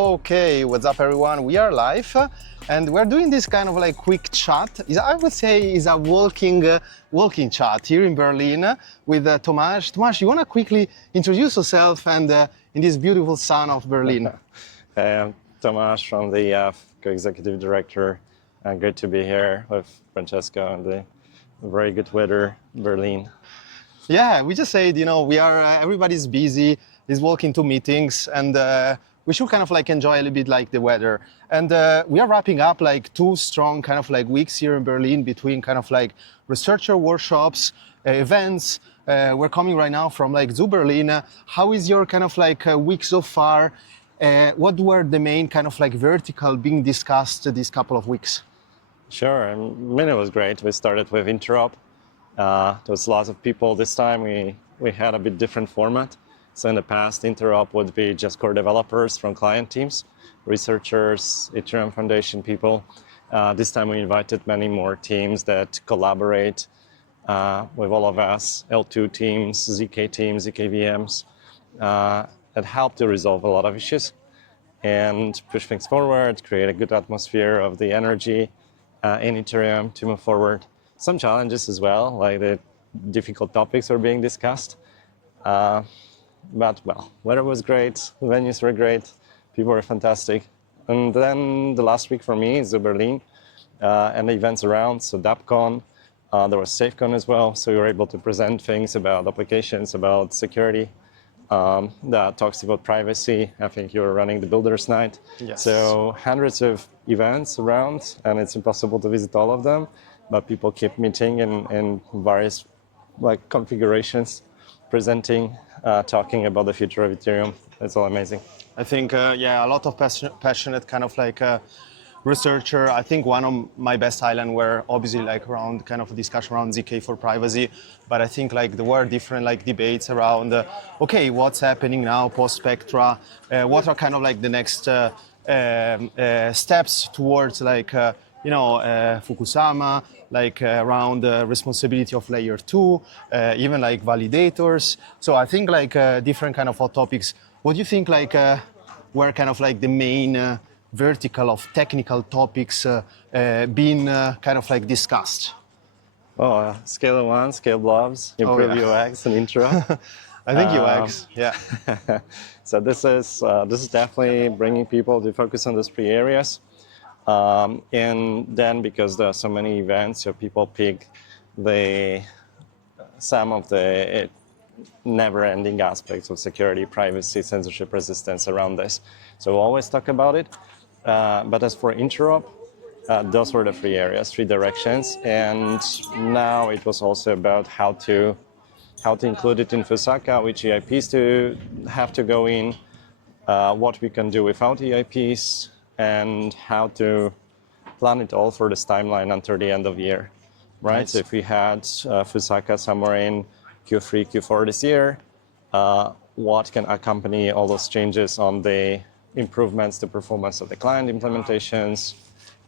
Okay, what's up everyone? We are live and we're doing this kind of like quick chat. I would say is a walking chat here in Berlin with Tomasz. Tomasz, you want to quickly introduce yourself and in this beautiful sun of Berlin? Hey, I'm Tomasz from the co-executive director. Great to be here with Francesco and the very good weather in Berlin. Yeah, we just said, we are, everybody's busy, is walking to meetings and we should kind of like enjoy a little bit like the weather. And we are wrapping up like 2 strong kind of like weeks here in Berlin between kind of like researcher workshops, events. We're coming right now from like Zoo Berlin. How is your kind of like week so far? What were the main kind of like vertical being discussed these couple of weeks? Sure, I mean, it was great. We started with Interop. There was lots of people. This time we had a bit different format. So in the past, Interop would be just core developers from client teams, researchers, Ethereum Foundation people. This time we invited many more teams that collaborate with all of us, L2 teams, ZK teams, ZK VMs, that help to resolve a lot of issues and push things forward, create a good atmosphere of the energy in Ethereum to move forward. Some challenges as well, like the difficult topics are being discussed. But well, weather was great, venues were great, people were fantastic. And then the last week for me is Berlin and the events around, so DAppCon, there was SafeCon as well, so we were able to present things about applications, about security, that talks about privacy. I think you were running the Builders Night. Yes. So hundreds of events around, and it's impossible to visit all of them, but people keep meeting in various like configurations, presenting, talking about the future of Ethereum. It's all amazing. I think, yeah, a lot of passionate kind of like researcher. I think one of my best highlights were obviously like around kind of a discussion around ZK for privacy, but I think like there were different like debates around, okay, what's happening now post-Pectra? What are kind of like the next steps towards like, Fusaka, like around the responsibility of layer 2, even like validators. So I think like different kind of hot topics. What do you think like were kind of like the main vertical of technical topics being kind of like discussed? Oh, scale 1, scale blobs, improve UX and intro. I think UX, yeah. So this is definitely bringing people to focus on those 3 areas. And then because there are so many events, so people pick some of the never-ending aspects of security, privacy, censorship resistance around this. So we'll always talk about it. But as for Interop, those were the 3 areas, 3 directions. And now it was also about how to include it in Fusaka, which EIPs to have to go in, what we can do without EIPs, and how to plan it all for this timeline until the end of the year, right? Nice. So if we had Fusaka somewhere in Q3, Q4 this year, what can accompany all those changes on the improvements to performance of the client implementations,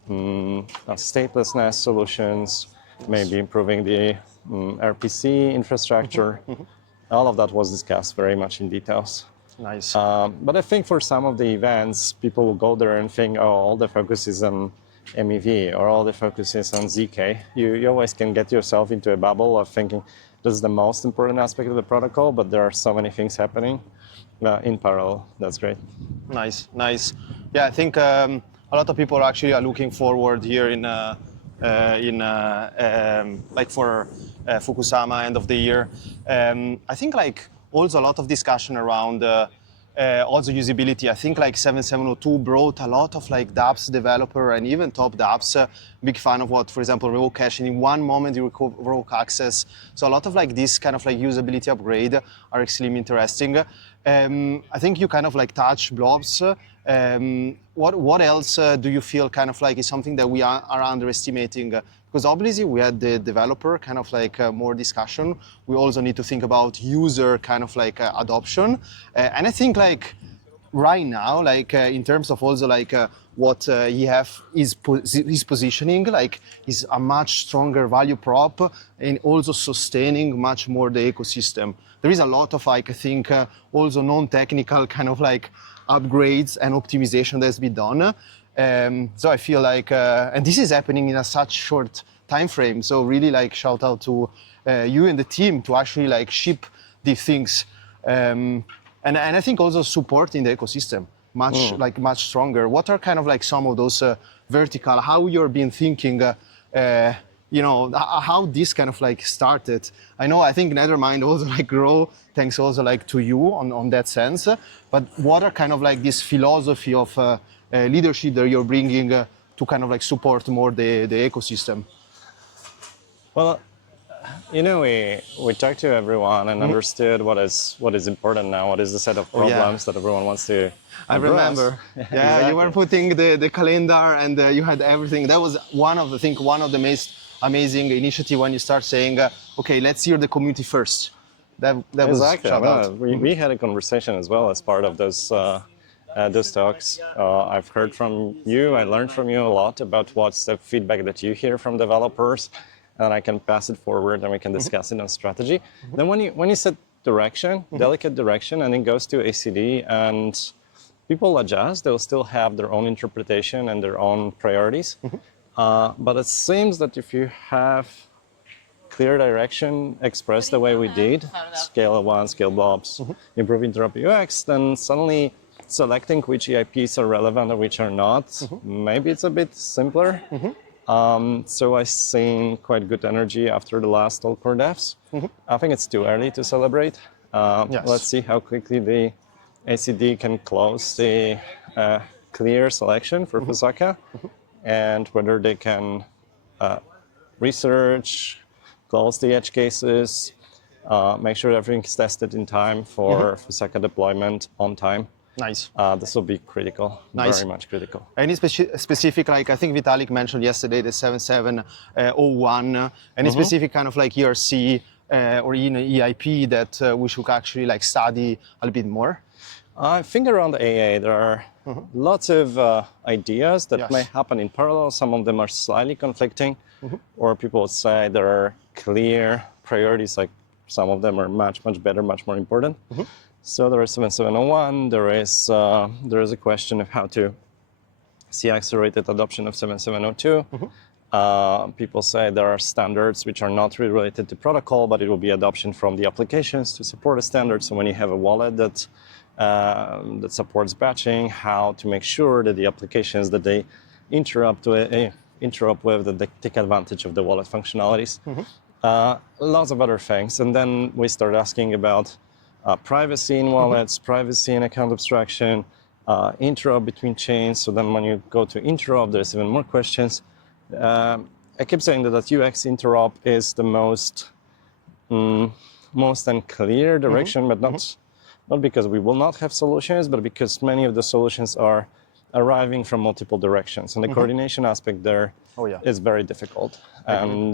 statelessness solutions, maybe improving the RPC infrastructure. All of that was discussed very much in details. Nice. But I think for some of the events, people will go there and think, oh, all the focus is on MEV or all the focus is on ZK. You always can get yourself into a bubble of thinking this is the most important aspect of the protocol, but there are so many things happening in parallel. That's great. Nice, nice. Yeah, I think a lot of people actually are looking forward here in like for Fusaka end of the year. I think like also a lot of discussion around also usability. I think like 7702 brought a lot of like dApps developer and even top dApps. Big fan of what, for example, revoke caching. In one moment you revoke access. So a lot of like this kind of like usability upgrade are extremely interesting. I think you kind of like touch blobs. What else do you feel kind of like is something that we are underestimating? Because obviously we had the developer kind of like more discussion. We also need to think about user kind of like adoption. And I think like right now, like in terms of also like what he have his positioning, like is a much stronger value prop and also sustaining much more the ecosystem. There is a lot of like I think also non-technical kind of like upgrades and optimization that's been done. So I feel like, and this is happening in a such short time frame. So really like shout out to you and the team to actually like ship these things. And I think also supporting the ecosystem much stronger. What are kind of like some of those vertical, how you're been thinking, how this kind of like started? I think Nethermind also like grow thanks also like to you on that sense. But what are kind of like this philosophy of leadership that you're bringing to kind of like support more the ecosystem? Well, we talked to everyone and understood what is important now. What is the set of problems that everyone wants to address. I remember. Yeah, exactly. You were putting the calendar and you had everything. That was one of the most amazing initiative when you start saying, okay, let's hear the community first. That exactly. was shout out. We had a conversation as well as part of those talks. I've heard from you. I learned from you a lot about what's the feedback that you hear from developers. And I can pass it forward and we can discuss it on strategy. Then when you set direction, delicate direction, and it goes to ACD and people adjust, they'll still have their own interpretation and their own priorities. But it seems that if you have clear direction expressed the way we did, scale one, scale blobs, improve interop UX, then suddenly selecting which EIPs are relevant and which are not, maybe it's a bit simpler. So I've seen quite good energy after the last all core devs. I think it's too early to celebrate. Yes. Let's see how quickly the ACD can close the clear selection for Fusaka and whether they can research, close the edge cases, make sure everything is tested in time for Fusaka deployment on time. Nice. This will be critical, very much critical. Any specific, like I think Vitalik mentioned yesterday, the 7701, any specific kind of like ERC or EIP that we should actually like study a little bit more? I think around the AA, there are lots of ideas that may happen in parallel. Some of them are slightly conflicting, or people would say there are clear priorities, like some of them are much, much better, much more important. So there is 7701, there is a question of how to see accelerated adoption of 7702. People say there are standards which are not really related to protocol, but it will be adoption from the applications to support a standard. So when you have a wallet that supports batching, how to make sure that the applications that they interop with, that they take advantage of the wallet functionalities. Lots of other things. And then we start asking about privacy in wallets, privacy in account abstraction, interop between chains. So then when you go to interop, there's even more questions. I keep saying that UX interop is the most unclear direction, but not because we will not have solutions, but because many of the solutions are arriving from multiple directions. And the coordination aspect there is very difficult. And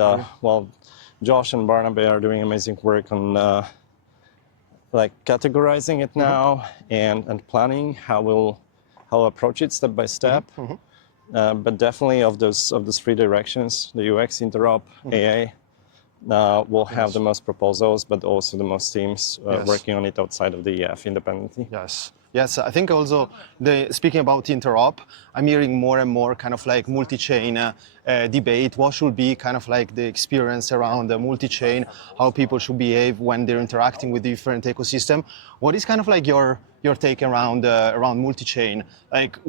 Josh and Barnaby are doing amazing work on like categorizing it now and planning how approach it step by step. But definitely of those three directions, the UX, interop, AA, will have the most proposals, but also the most teams working on it outside of the EF independently. Yes, I think also, speaking about interop, I'm hearing more and more kind of like multi-chain debate. What should be kind of like the experience around the multi-chain, how people should behave when they're interacting with different ecosystem. What is kind of like your take around multi-chain? Like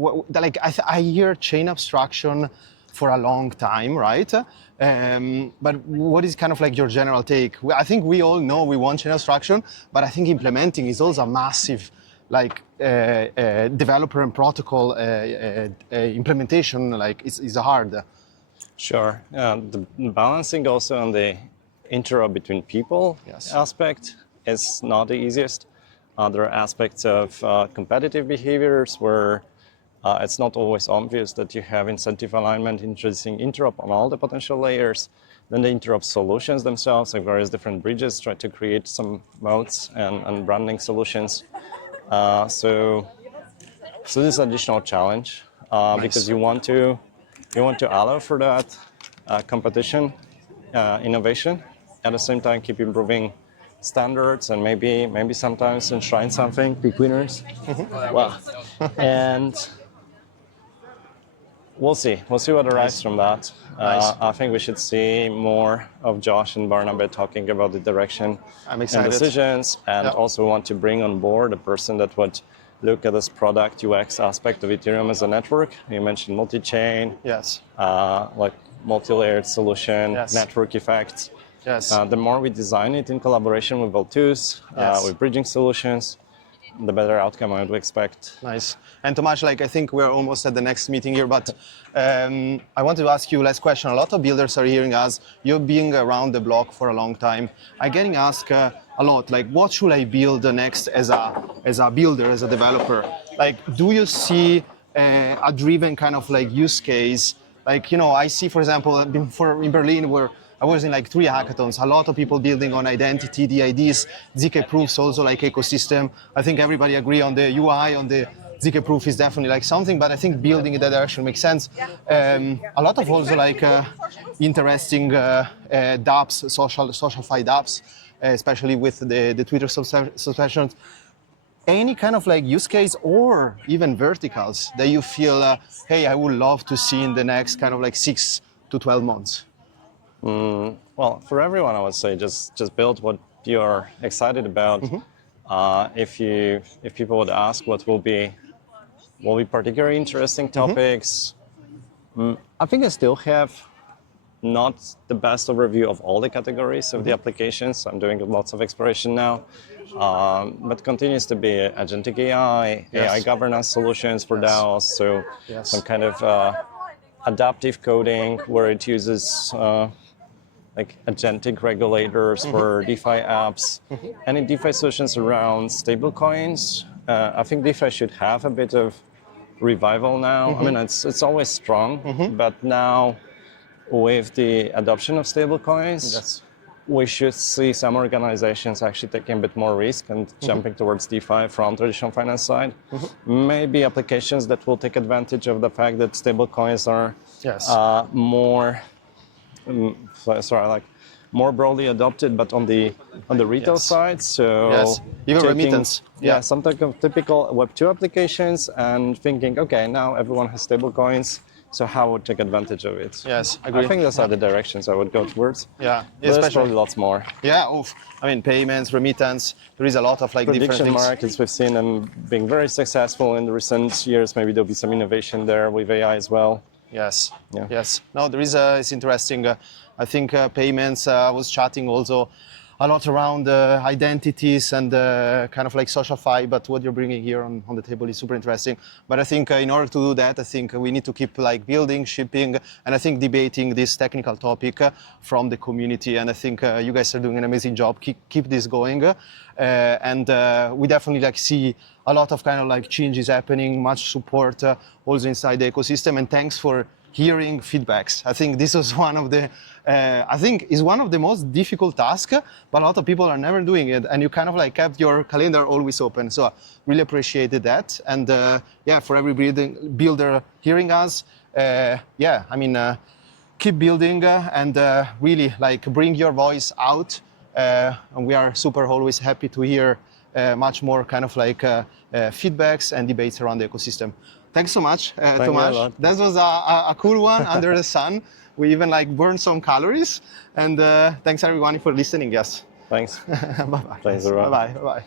I hear chain abstraction for a long time, right? But what is kind of like your general take? I think we all know we want chain abstraction, but I think implementing is also a massive developer and protocol implementation, like is hard. Sure. The balancing also on the interop between people aspect is not the easiest. There are aspects of competitive behaviors where it's not always obvious that you have incentive alignment introducing interop on all the potential layers. Then the interop solutions themselves, like various different bridges, try to create some moats and branding solutions. So So this is an additional challenge because you want to allow for that competition, innovation, at the same time keep improving standards and maybe sometimes enshrine something, pick winners. Wow. And we'll see what arrives from that. Nice. I think we should see more of Josh and Barnaby talking about the direction I'm and excited. decisions, and also want to bring on board a person that would look at this product UX aspect of Ethereum as a network. You mentioned multi-chain, Yes. like multi-layered solution, Yes. network effects. Yes. The more we design it in collaboration with L2s, Yes. with bridging solutions, the better outcome I would expect. Nice. And Tomasz, like I think we're almost at the next meeting here, but I wanted to ask you last question. A lot of builders are hearing us. You're being around the block for a long time. I'm getting asked a lot, like, what should I build next as a builder, as a developer? Like, do you see a driven kind of like use case? Like, I see, for example, in Berlin, where I was in like 3 hackathons, a lot of people building on identity, the IDs, ZK proofs also like ecosystem. I think everybody agree on the UI, on the ZK proof is definitely like something, but I think building in that direction makes sense. A lot of also like interesting dApps, social-fi dApps, especially with the Twitter subscriptions. Any kind of like use case or even verticals that you feel, hey, I would love to see in the next kind of like 6 to 12 months? Well, for everyone, I would say just build what you're excited about. If people would ask what will be particularly interesting topics, I think I still have not the best overview of all the categories of the applications. I'm doing lots of exploration now, but continues to be agentic AI, AI governance solutions for DAOs. So some kind of adaptive coding where it uses like agentic regulators for DeFi apps, any DeFi solutions around stablecoins. I think DeFi should have a bit of revival now. I mean, it's always strong, but now with the adoption of stablecoins, we should see some organizations actually taking a bit more risk and jumping towards DeFi from traditional finance side. Maybe applications that will take advantage of the fact that stablecoins are more more broadly adopted, but on the retail side. So even remittance. Some typical Web2 applications, and thinking, okay, now everyone has stablecoins, so how would take advantage of it? Yes, I agree. I think those are the directions I would go towards. Yeah, but there's probably lots more. Yeah, I mean, payments, remittance. There is a lot of like prediction different things. markets. We've seen them being very successful in the recent years. Maybe there'll be some innovation there with AI as well. Yes. Yes. No, there is. It's interesting. I think payments. I was chatting also a lot around identities and kind of like social-fi. But what you're bringing here on the table is super interesting. But I think in order to do that, I think we need to keep like building, shipping, and I think debating this technical topic from the community. And I think you guys are doing an amazing job. Keep this going. And we definitely like see a lot of kind of like changes happening, much support also inside the ecosystem. And thanks for hearing feedbacks. I think this was one of the, is one of the most difficult tasks, but a lot of people are never doing it. And you kind of like kept your calendar always open. So I really appreciated that. And for every builder hearing us, keep building and really like bring your voice out. And we are super always happy to hear much more kind of like feedbacks and debates around the ecosystem. Thanks so much, Tomasz. That was a cool one under the sun. We even like burned some calories. And thanks everyone for listening. Yes. Thanks. Bye-bye. Thanks everyone. Bye-bye. Bye-bye.